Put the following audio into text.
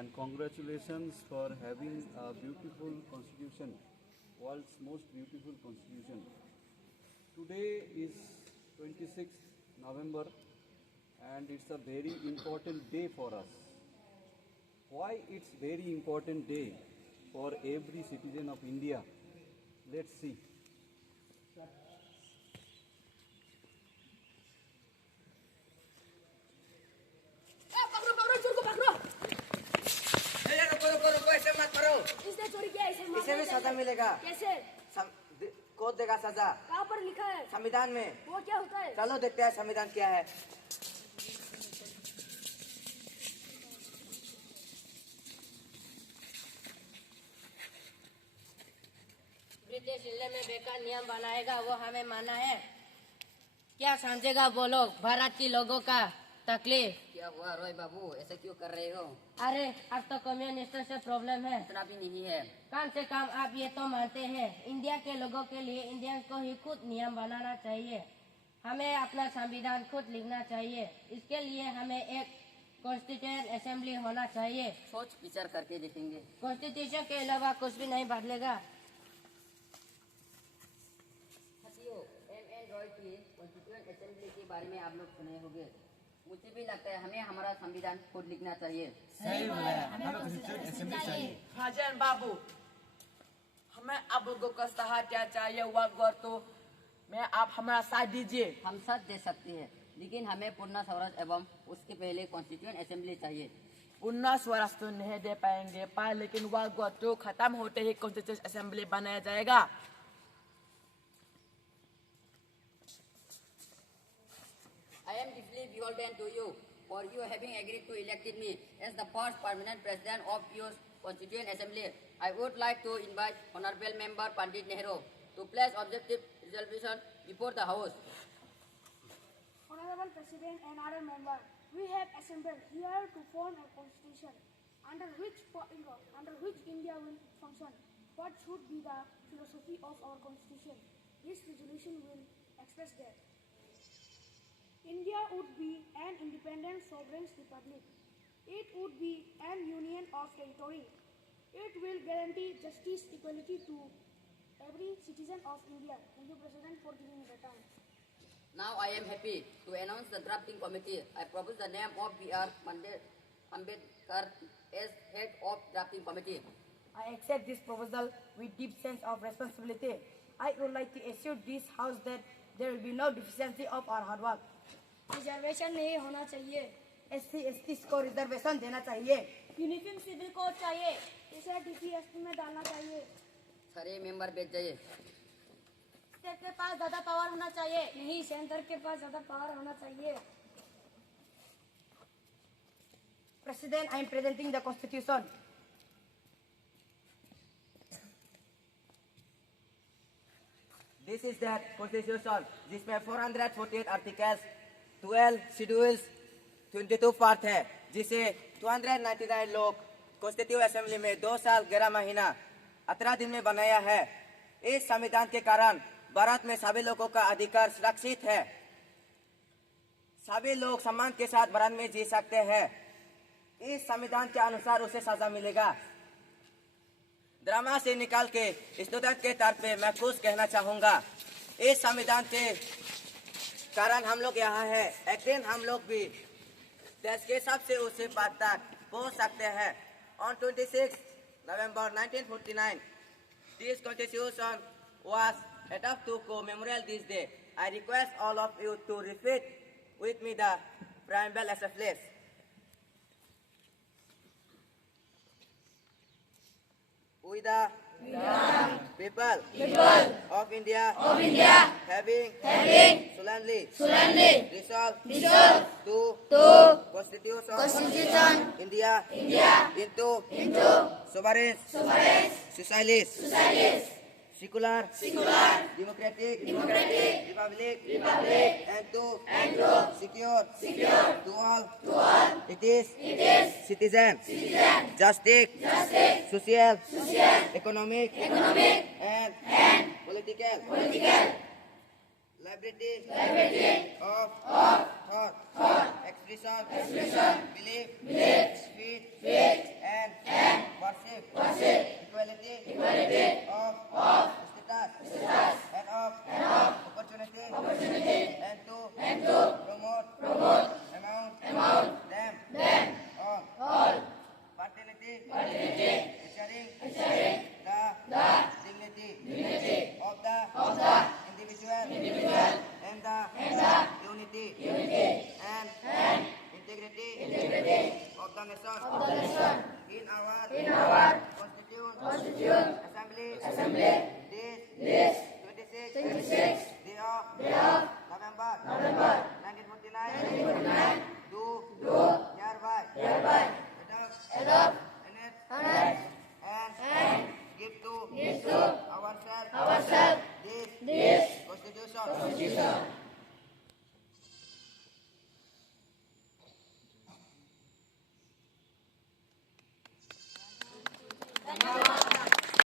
and congratulations for having a beautiful constitution, world's most beautiful constitution. Today is 26th November and it's a very important day for us. Why it's very important day for every citizen of India? Let's see. रुको ऐसे मत करो। इसने चोरी किया इसे भी सजा मिलेगा। कैसे? कोर्ट देगा सजा। कहाँ पर लिखा है? संविधान में। वो क्या होता है? चलो देखते हैं संविधान क्या है। ब्रिटिश इंडिया में बेकार नियम बनाएगा वो हमें माना है। क्या समझेगा वो लोग भारत के लोगों का तकलीफ। क्या हुआ रॉय बाबू, ऐसा क्यों कर रहे हो? अरे अब तो कम्युनिस्टों से प्रॉब्लम है। इतना भी नहीं है। कम से कम आप ये तो मानते हैं इंडिया के लोगों के लिए इंडियन को ही खुद नियम बनाना चाहिए। हमें अपना संविधान खुद लिखना चाहिए। इसके लिए हमें एक कॉन्स्टिट्यूएंट असेंबली होना चाहिए। सोच विचार करके देखेंगे। कॉन्स्टिट्यूशन के अलावा कुछ भी नहीं बदलेगा। साथियों, एम.एन. रॉय की कॉन्स्टिट्यूएंट असेंबली के बारे में आप लोग सुने होंगे। मुझे भी लगता है हमें हमारा संविधान खुद लिखना चाहिए। सही बोला, हमें कॉन्स्टिट्यूएंट असेंबली चाहिए। भाजन बाबू, हमें अब लोगों का सहायता चाहिए। वह तो मैं आप हमारा साथ दीजिए। हम साथ दे सकते हैं, लेकिन हमें पूर्ण स्वराज एवं उसके पहले कॉन्स्टिट्यूएंट असेंबली चाहिए। पूर्ण स्वराज तो नहीं दे पाएंगे लेकिन वह तो खत्म होते ही कॉन्स्टिट्यूएंट असेंबली बनाया जाएगा। I am deeply beholden to you for you having agreed to elect me as the first permanent president of your Constituent Assembly. I would like to invite Honorable Member Pandit Nehru to place objective resolution before the House. Honorable President and other member, we have assembled here to form a constitution under which India will function. What should be the philosophy of our constitution? This resolution will express that India would be an independent sovereign republic. It would be an union of territory. It will guarantee justice, equality to every citizen of India. Thank you, President, for giving me the time. Now I am happy to announce the drafting committee. I propose the name of B.R. Ambedkar as head of drafting committee. I accept this proposal with deep sense of responsibility. I would like to assure this House that there will be no deficiency of our hard work. Reservation नहीं होना चाहिए। SC/ST को reservation देना चाहिए। Uniform civil code चाहिए। इसे DPSP में डालना चाहिए। सारे मेंबर बैठ जाइए। स्टेट के पास ज्यादा पावर होना चाहिए। नहीं, सेंटर के पास ज्यादा पावर होना चाहिए। President, I am presenting the Constitution. This is that Constitution जिसमें 448 आर्टिकल्स, 12 शेड्यूल्स, 22 पार्ट है, जिसे 299 लोग कॉन्स्टिट्यूएंट असेंबली में 2 साल 11 महीना 18 दिन में बनाया है। इस संविधान के कारण भारत में सभी लोगों का अधिकार सुरक्षित है। सभी लोग सम्मान के साथ भारत में जी सकते हैं। इस संविधान के अनुसार उसे सजा मिलेगा। ड्रामा से निकाल के स्टूडेंट के तौर पे मैं कुछ कहना चाहूँगा। इस संविधान के कारण हम लोग यहाँ हैं। एक दिन हम लोग भी देश के सबसे ऊंचे पद तक पहुँच सकते हैं। On 26 November 1949, this constitution was adopted to commemorate this day. I request all of you to repeat with me the preamble as follows. We the people of India having solemnly resolved to Constitution India into sovereign socialist secular democratic republic and to secure to all its citizens justice, social, economic and political liberty of thought, expression, belief, speech, of the nation. In our constitution assembly. This 26 day of November 1949. Do hereby adopt and give to ourselves this constitution. Thank you.